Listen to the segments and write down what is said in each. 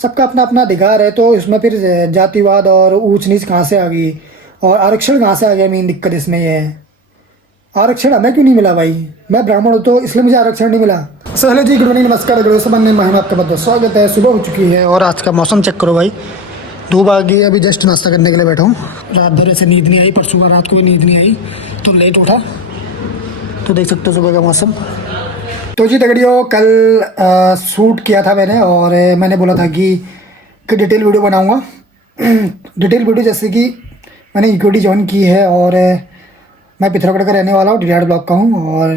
सबका अपना अपना अधिकार है, तो इसमें फिर जातिवाद और ऊंच नीच कहाँ से आ गई और आरक्षण कहाँ से आ गया। मेन दिक्कत इसमें ये है, आरक्षण हमें क्यों नहीं मिला भाई। मैं ब्राह्मण हूँ तो इसलिए मुझे आरक्षण नहीं मिला। सो हेलो जी, गुड मॉर्निंग, नमस्कार, महिमा आपका बहुत बहुत स्वागत है। सुबह हो चुकी है और आज का मौसम चेक करो भाई, धूप आ गई। अभी जस्ट नाश्ता करने के लिए बैठा हूँ। रात भर ऐसे नींद नहीं आई, परसों रात को भी नींद नहीं आई तो लेट उठा, तो देख सकते हो सुबह का मौसम। तो जी तगड़ियों, कल शूट किया था मैंने और मैंने बोला था कि डिटेल वीडियो बनाऊंगा। डिटेल वीडियो जैसे कि मैंने इक्विटी ज्वाइन की है और मैं पिथौरागढ़ का रहने वाला हूँ, डिहाड़ ब्लॉक का हूँ। और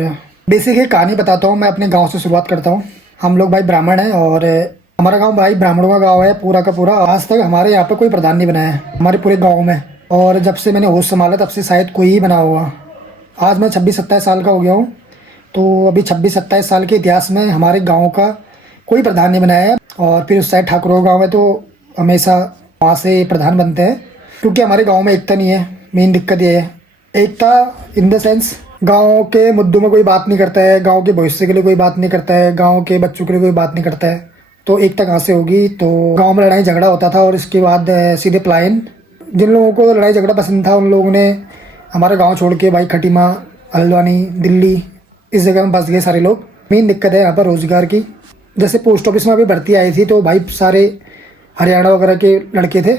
बेसिक एक कहानी बताता हूँ, मैं अपने गांव से शुरुआत करता हूँ। हम लोग भाई ब्राह्मण हैं और हमारा गांव भाई ब्राह्मणों का गांव है पूरा का पूरा। आज तक हमारे यहाँ पे कोई प्रधान नहीं बनाया है हमारे पूरे गाँव में, और जब से मैंने होश संभाला तब से शायद कोई ही बना होगा। आज मैं 26-27 साल का हो गया हूँ, तो अभी 26-27 साल के इतिहास में हमारे गांव का कोई प्रधान नहीं बनाया है। और फिर उस साइड ठाकुरों गांव में तो हमेशा वहाँ से प्रधान बनते हैं, क्योंकि हमारे गांव में एकता नहीं है। मेन दिक्कत ये है, एकता इन द सेंस गांव के मुद्दों में कोई बात नहीं करता है, गांव के भविष्य के लिए कोई बात नहीं करता है, गांव के बच्चों के लिए कोई बात नहीं करता है। तो एकता कहाँ से होगी। तो गाँव में लड़ाई झगड़ा होता था और इसके बाद सीधे पलायन। जिन लोगों को लड़ाई झगड़ा पसंद था उन लोगों ने हमारा गाँव छोड़ के भाई खटीमा, हल्द्वानी, दिल्ली इस जगह में बस गए सारे लोग। मेन दिक्कत है यहाँ पर रोज़गार की। जैसे पोस्ट ऑफिस में अभी भर्ती आई थी तो भाई सारे हरियाणा वगैरह के लड़के थे।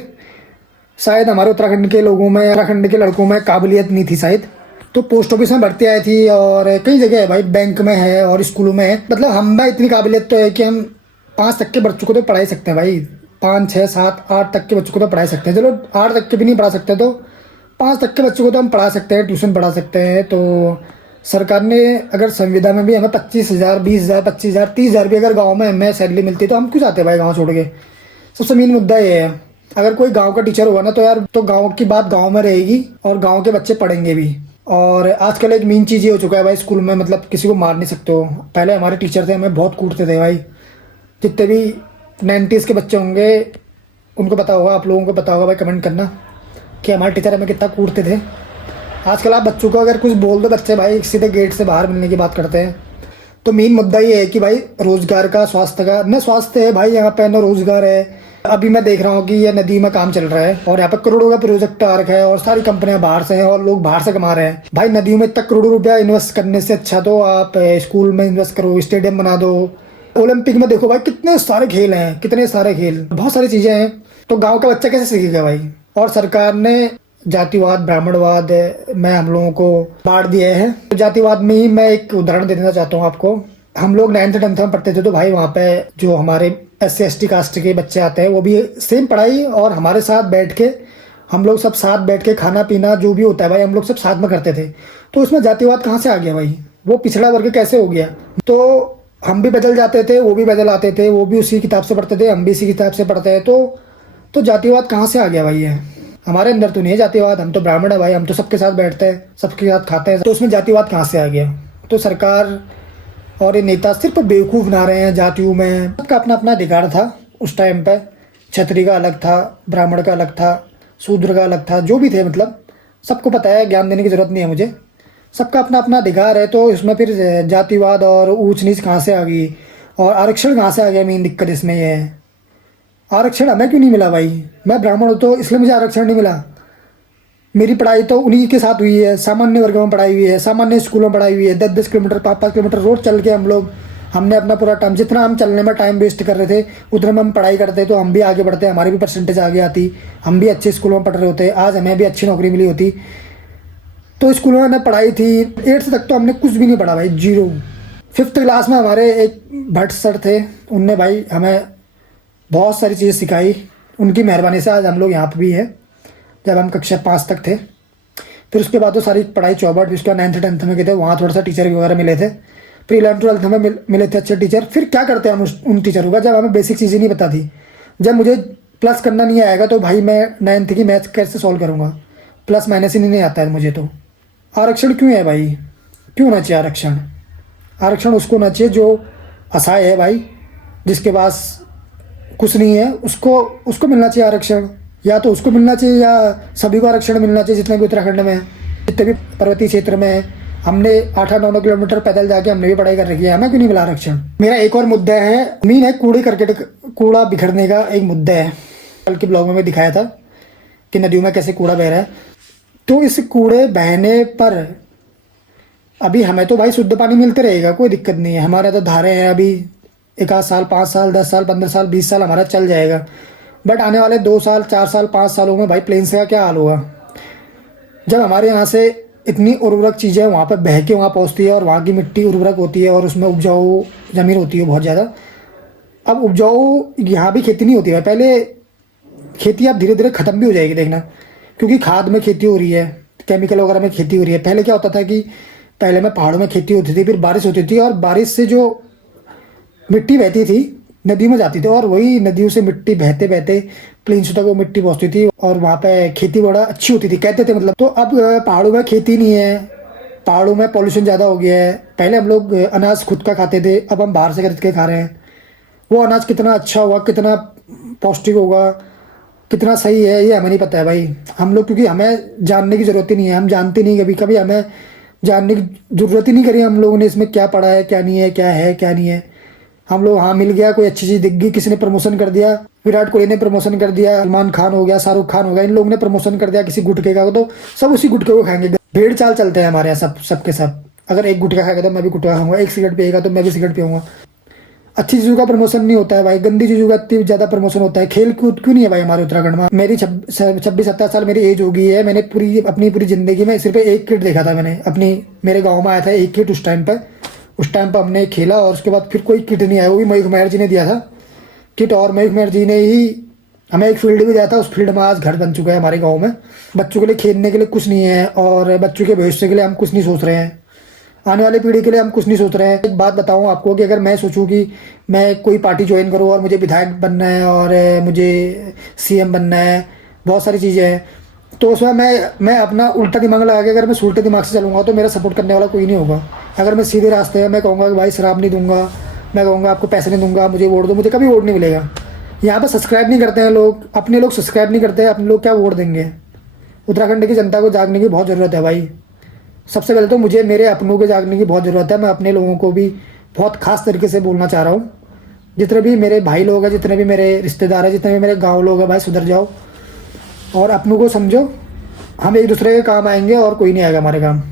शायद हमारे उत्तराखंड के लोगों में, उत्तराखंड के लड़कों में काबिलियत नहीं थी शायद, तो पोस्ट ऑफिस में भर्ती आई थी। और कई जगह है भाई, बैंक में है और स्कूलों में है। मतलब हम में इतनी काबिलियत तो है कि हम 5 तक के बच्चों को तो पढ़ाई सकते हैं भाई। 5, 6, 7, 8 तक के बच्चों को तो पढ़ा सकते हैं। चलो 8 तक के भी नहीं पढ़ा सकते तो 5 तक के बच्चों को तो हम पढ़ा सकते हैं, ट्यूशन पढ़ा सकते हैं। तो सरकार ने अगर संविदा में भी हमें 25,000, 20,000, 25,000, 30,000 भी अगर गांव में हमें सैलरी मिलती तो हम क्यों जाते भाई गांव छोड़ के। सबसे मेन मुद्दा ये है, अगर कोई गांव का टीचर होगा ना तो यार, तो गांव की बात गांव में रहेगी और गांव के बच्चे पढ़ेंगे भी। और आजकल एक मेन चीज़ ये हो चुका है भाई, स्कूल में मतलब किसी को मार नहीं सकते हो। पहले हमारे टीचर थे, हमें बहुत कूटते थे भाई। जितने भी 90s के बच्चे होंगे उनको पता होगा, आप लोगों को पता होगा भाई, कमेंट करना कि हमारे टीचर हमें कितना कूटते थे। आजकल आप बच्चों को अगर कुछ बोल दो, बच्चे भाई सीधे गेट से बाहर मिलने की बात करते हैं। तो मेन मुद्दा ये है कि भाई रोजगार का, स्वास्थ्य का, न स्वास्थ्य है भाई यहाँ पे, न रोजगार है। अभी मैं देख रहा हूँ कि ये नदी में काम चल रहा है और यहाँ पे करोड़ों का प्रोजेक्ट आ रखा है और सारी कंपनियां बाहर से हैं और लोग बाहर से कमा रहे हैं भाई। नदियों में इतना करोड़ों रुपया इन्वेस्ट करने से अच्छा तो आप स्कूल में इन्वेस्ट करो, स्टेडियम बना दो। ओलंपिक में देखो भाई कितने सारे खेल हैं, कितने सारे खेल, बहुत सारी चीजें हैं। तो गाँव का बच्चा कैसे सीखेगा भाई। और सरकार ने जातिवाद, ब्राह्मणवाद में हम लोगों को बांट दिया है। तो जातिवाद में ही मैं एक उदाहरण देना चाहता हूँ आपको। हम लोग 9th 10th में पढ़ते थे तो भाई वहाँ पे जो हमारे SC ST कास्ट के बच्चे आते हैं वो भी सेम पढ़ाई और हमारे साथ बैठ के, हम लोग सब साथ बैठ के खाना पीना जो भी होता है भाई हम लोग सब साथ में करते थे। तो उसमें जातिवाद कहाँ से आ गया भाई, वो पिछड़ा वर्ग कैसे हो गया। तो हम भी बदल जाते थे, वो भी बदल आते थे, वो भी उसी किताब से पढ़ते थे, हम भी इसी किताब से पढ़ते हैं। तो जातिवाद कहाँ से आ गया भाई। ये हमारे अंदर तो नहीं है जातिवाद, हम तो ब्राह्मण है भाई, हम तो सबके साथ बैठते हैं, सबके साथ खाते हैं। तो उसमें जातिवाद कहाँ से आ गया। तो सरकार और ये नेता सिर्फ बेवकूफ़ बना रहे हैं जातियों में। सबका अपना अपना अधिकार था उस टाइम पे। क्षत्रिय का अलग था, ब्राह्मण का अलग था, शूद्र का अलग था, जो भी थे मतलब सबको पता है, ज्ञान देने की ज़रूरत नहीं है मुझे। सबका अपना अपना अधिकार है, तो इसमें फिर जातिवाद और ऊंच नीच कहाँ से आ गई और आरक्षण कहाँ से आ गया। मेन दिक्कत इसमें यह है, आरक्षण हमें क्यों नहीं मिला भाई। मैं ब्राह्मण हूँ तो इसलिए मुझे आरक्षण नहीं मिला। मेरी पढ़ाई तो उन्हीं के साथ हुई है, सामान्य वर्ग में पढ़ाई हुई है, सामान्य स्कूलों में पढ़ाई हुई है। 10-10 किलोमीटर, 5-5 किलोमीटर रोड चल के हमने अपना पूरा टाइम, जितना हम चलने में टाइम वेस्ट कर रहे थे उतने में हम पढ़ाई करते, तो हम भी आगे बढ़ते, हमारी भी परसेंटेज आगे आती, हम भी अच्छे स्कूलों में पढ़ रहे होते, आज हमें भी अच्छी नौकरी मिली होती। तो स्कूलों में पढ़ाई थी, 8th तक तो हमने कुछ भी नहीं पढ़ा भाई, 0। 5th क्लास में हमारे एक भट्ट सर थे, उनने भाई हमें बहुत सारी चीज़ें सिखाई। उनकी मेहरबानी से आज हम लोग यहाँ पर भी हैं, जब हम कक्षा 5 तक थे। फिर उसके बाद तो सारी पढ़ाई चौबट, फिर उसके बाद 9th 10th में गए थे, वहाँ थोड़ा सा टीचर वगैरह मिले थे। फिर 11th 12th में मिले थे अच्छे टीचर। फिर क्या करते हैं हम उन टीचरों का, जब हमें बेसिक चीज़ें नहीं पता थी। जब मुझे प्लस करना नहीं आएगा तो भाई मैं 9th की मैथ्स कैसे सॉल्व करूँगा, प्लस माइनस ही नहीं आता है मुझे। तो आरक्षण क्यों है भाई, क्यों होना चाहिए आरक्षण। आरक्षण उसको होना चाहिए जो असहाय है भाई, जिसके पास कुछ नहीं है, उसको मिलना चाहिए आरक्षण। या तो उसको मिलना चाहिए या सभी को आरक्षण मिलना चाहिए, जितने भी उत्तराखंड में है, जितने भी पर्वतीय क्षेत्र में है। हमने 8-9 किलोमीटर पैदल जाके हमने भी पढ़ाई कर रखी है, हमें क्यों नहीं मिला आरक्षण। मेरा एक और मुद्दा है, मीन है कूड़े करकट, कूड़ा बिखरने का एक मुद्दा है। कल के ब्लॉग में मैं दिखाया था कि नदियों में कैसे कूड़ा बह रहा है। तो इस कूड़े बहने पर अभी हमें तो भाई शुद्ध पानी मिलते रहेगा, कोई दिक्कत नहीं है। हमारे तो धारे हैं, अभी 1 साल 5 साल 10 साल 15 साल 20 साल हमारा चल जाएगा। बट आने वाले 2 साल 4 साल 5 सालों में भाई प्लेन से का क्या हाल होगा, जब हमारे यहाँ से इतनी उर्वरक चीज़ें वहाँ पर बह के वहाँ पहुँचती है और वहाँ की मिट्टी उर्वरक होती है और उसमें उपजाऊ ज़मीन होती है बहुत ज़्यादा। अब उपजाऊ यहाँ भी खेती नहीं होती है, पहले खेती अब धीरे धीरे ख़त्म भी हो जाएगी देखना, क्योंकि खाद में खेती हो रही है, केमिकल वगैरह में खेती हो रही है। पहले क्या होता था कि पहले में पहाड़ों में खेती होती थी, फिर बारिश होती थी और बारिश से जो मिट्टी बहती थी नदी में जाती थी और वही नदियों से मिट्टी बहते बहते प्लेन्स तक वो मिट्टी पहुँचती थी और वहाँ पे खेती बड़ा अच्छी होती थी, कहते थे मतलब। तो अब पहाड़ों में खेती नहीं है, पहाड़ों में पॉल्यूशन ज़्यादा हो गया है। पहले हम लोग अनाज खुद का खाते थे, अब हम बाहर से खरीद के खा रहे हैं। वो अनाज कितना अच्छा होगा, कितना पौष्टिक होगा, कितना सही है, ये हमें नहीं पता है भाई। हम लोग क्योंकि हमें जानने की ज़रूरत ही नहीं है, हम जानते नहीं, कभी कभी हमें जानने की ज़रूरत ही नहीं करी हम लोगों ने इसमें क्या पढ़ा है क्या नहीं है, क्या है क्या नहीं है। हम लोग हाँ मिल गया, कोई अच्छी चीज़ दिख गई, किसी ने प्रमोशन कर दिया, विराट कोहली ने प्रमोशन कर दिया, सलमान खान हो गया, शाहरुख खान हो गया, इन लोगों ने प्रमोशन कर दिया किसी गुटखे का, तो सब उसी गुटखे को खाएंगे। भेड़ चाल चलते हैं हमारे यहाँ सबके सब। अगर एक गुटखा खाएगा तो मैं भी गुटखा खाऊंगा, एक सिगरेट पिएगा तो मैं भी सिगरेट पीऊंगा। अच्छी चीज़ों का प्रमोशन नहीं होता है भाई, गंदी चीज़ों का इतनी ज़्यादा प्रमोशन होता है। खेल कूद क्यों नहीं है भाई हमारे उत्तराखंड में। मेरी 26-27 साल मेरी एज हो गई है, मैंने अपनी पूरी ज़िंदगी में सिर्फ एक किट देखा था मैंने अपनी। मेरे गाँव में आया था एक किट उस टाइम पर हमने खेला और उसके बाद फिर कोई किट नहीं आया, वो भी मयूख महर जी ने दिया था किट। और मयूख महर जी ने ही हमें एक फील्ड भी दिया था, उस फील्ड में आज घर बन चुका है हमारे गाँव में। बच्चों के लिए खेलने के लिए कुछ नहीं है और बच्चों के भविष्य के लिए हम कुछ नहीं सोच रहे हैं, आने वाली पीढ़ी के लिए हम कुछ नहीं सोच रहे हैं। एक बात बताऊं आपको कि अगर मैं सोचूं कि मैं कोई पार्टी ज्वाइन करूं और मुझे विधायक बनना है और मुझे सीएम बनना है, बहुत सारी चीज़ें हैं, तो उसमें मैं अपना उल्टा दिमाग लगा के अगर मैं उल्टे दिमाग से चलूँगा तो मेरा सपोर्ट करने वाला कोई नहीं होगा। अगर मैं सीधे रास्ते में मैं कहूँगा कि भाई शराब नहीं दूंगा, मैं कहूँगा आपको पैसे नहीं दूंगा, मुझे वोट दो, मुझे कभी वोट नहीं मिलेगा। यहाँ पर सब्सक्राइब नहीं करते हैं लोग, अपने लोग सब्सक्राइब नहीं करते हैं, अपने लोग क्या वोट देंगे। उत्तराखंड की जनता को जागने की बहुत ज़रूरत है भाई। सबसे पहले तो मुझे मेरे अपनों के जागने की बहुत ज़रूरत है। मैं अपने लोगों को भी बहुत ख़ास तरीके से बोलना चाह रहा हूँ, जितने भी मेरे भाई लोग हैं, जितने भी मेरे रिश्तेदार हैं, जितने भी मेरे गांव लोग हैं, भाई सुधर जाओ और अपनों को समझो। हम एक दूसरे के काम आएंगे और कोई नहीं आएगा हमारे काम।